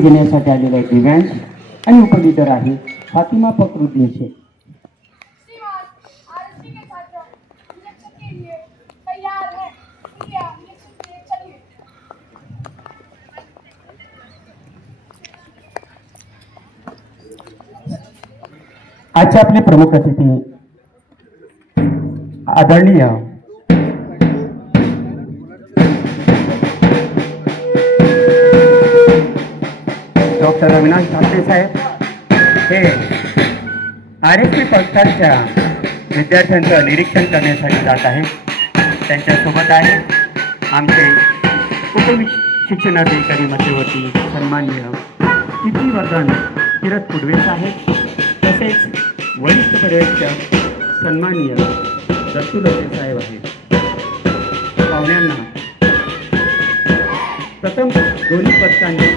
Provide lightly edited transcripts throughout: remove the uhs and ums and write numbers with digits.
घेण्यासाठी आलेला आहे दिव्यांश आणि उपलीडर आहे फातिमा फखरुद्दीन शेख। आजचे आपले प्रमुख अतिथी आदरणीय डॉक्टर अविनाश ठाकरे साहेब हे RSP पक्षाच्या विद्यार्थ्यांचं निरीक्षण करण्यासाठी जात आहेत। त्यांच्यासोबत आहे आमचे उपशिक्षणाधिकारी मध्यवर्ती सन्माननीय तिथीवर्धन किरत कुडवे साहेब, तसेच वरिष्ठ पर्यवेक्षक सन्माननीय दत्तू लते साहेब आहेत। पाहुण्यांना प्रथम दोन्ही पक्षांनी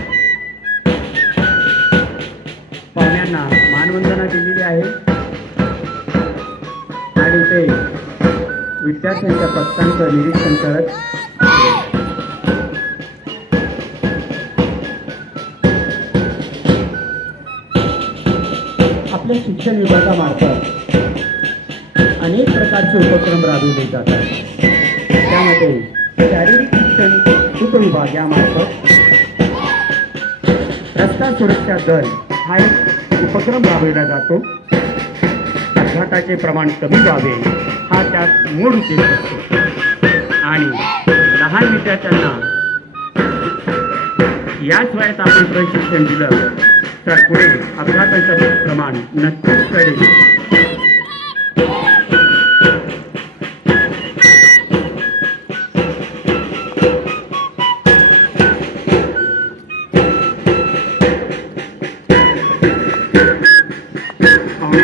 पाहुण्यांना मानवंदना दिलेली आहे आणि ते विद्यार्थ्यांच्या पक्षांचं निरीक्षण करत आपल्या शिक्षण विभागामार्फत अनेक प्रकारचे उपक्रम राबविले जातात। त्यामध्ये शारीरिक शिक्षण उपविभाग यामार्फत रस्ता सुरक्षा दल हा एक उपक्रम राबविला जातो। अपघाताचे प्रमाण कमी व्हावे हा त्यात मूळ उद्देश असतो आणि लहान विद्यार्थ्यांना याच वयात आपण प्रशिक्षण दिलं तर पुढे अपघाताचं प्रमाण नक्कीच कळेल।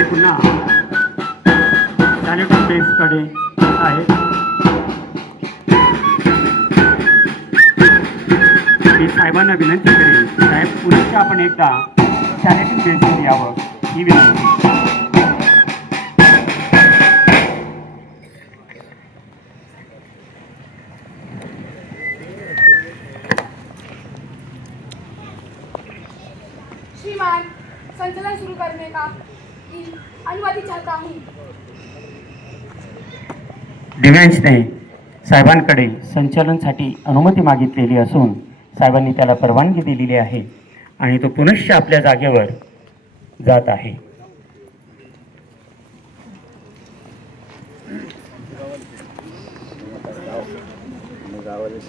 पुन्हा सॅनिटरी बेसकडे आहे। मी साहेबांना विनंती करेन, साहेब पुढे आपण एकदा सॅनिटरी बेस यावं ही विनंती। श्रीमान, संचलन शुरू करने का अनुमति चाहता हूँ। दिव्यांशने साहेबांकडे संचलनासाठी अनुमती मागितलेली असून साहेबांनी त्याला परवानगी दिलेली आहे आणि तो पुनश्च आपल्या जागेवर जात आहे। गावाला